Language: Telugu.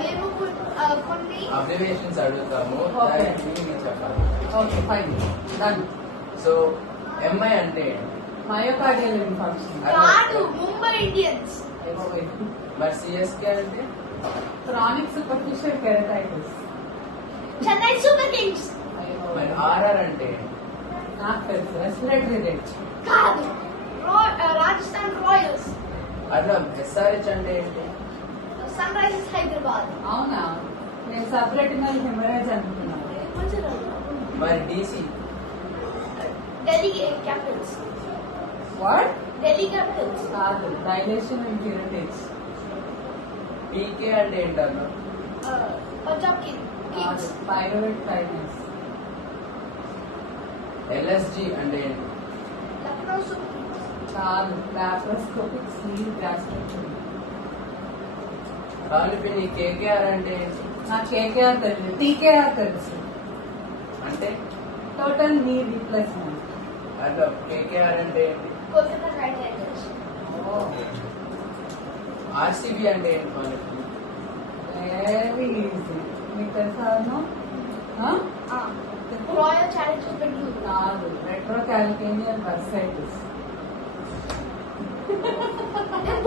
మేము కొన్ని అబ్రివేషన్స్ అడుగుతాము, Okay. దానికి మీనింగ్ చెప్పాలి. Okay fine done. So MI అంటే మయోకార్డియల్ ఇన్ఫార్మేషన్. కాదు ముంబై ఇండియన్స్. మరి సిఎస్కే అంటే chronic superficial keratitis. Chennai super Kings. మరి ఆర్ఆర్ అంటే నాకు తెలుసు రెస్పిరేటరీ రేట్. కాదు రాజస్థాన్ రాయల్స్. అట్లా ఎస్ఆర్హెచ్ అంటే ఏంటి? Sunrisers Hyderabad. అవునా, నేను సబ్రెటినల్ హెమరేజ్ అనుకున్నాను. మరి DC Delhi Capitals. What? Delhi Capitals. కాదు, డైలేషన్ అండ్ క్యూరిటేజ్. పీకే అంటే ఏంటన్నా? Punjab Kings. Pyruvate kinase. LSG అంటే ఏంటి? Lucknow Super Kings. కాదు, లాప్రోస్కోపిక్ స్లీవ్ గ్యాస్ట్రెక్టమీ. కాలిపిని కేకేఆర్ అంటే ఏంటి? నాకు కేకేఆర్ తెలుసు, టీకేఆర్ తెలుసు. అంటే టోటల్ నీ రీప్లేస్మెంట్. అట్లా కేకేఆర్ అంటే ఏంటి? Kolkata night riders. ఆర్సీబీ అంటే ఏంటి మనకి? వెరీ ఈజీ, మీకు తెలుసా? Royal Challengers Bengaluru. కాదు, రెట్రో క్యాలికేనియన్ వర్సైటిస్. నేను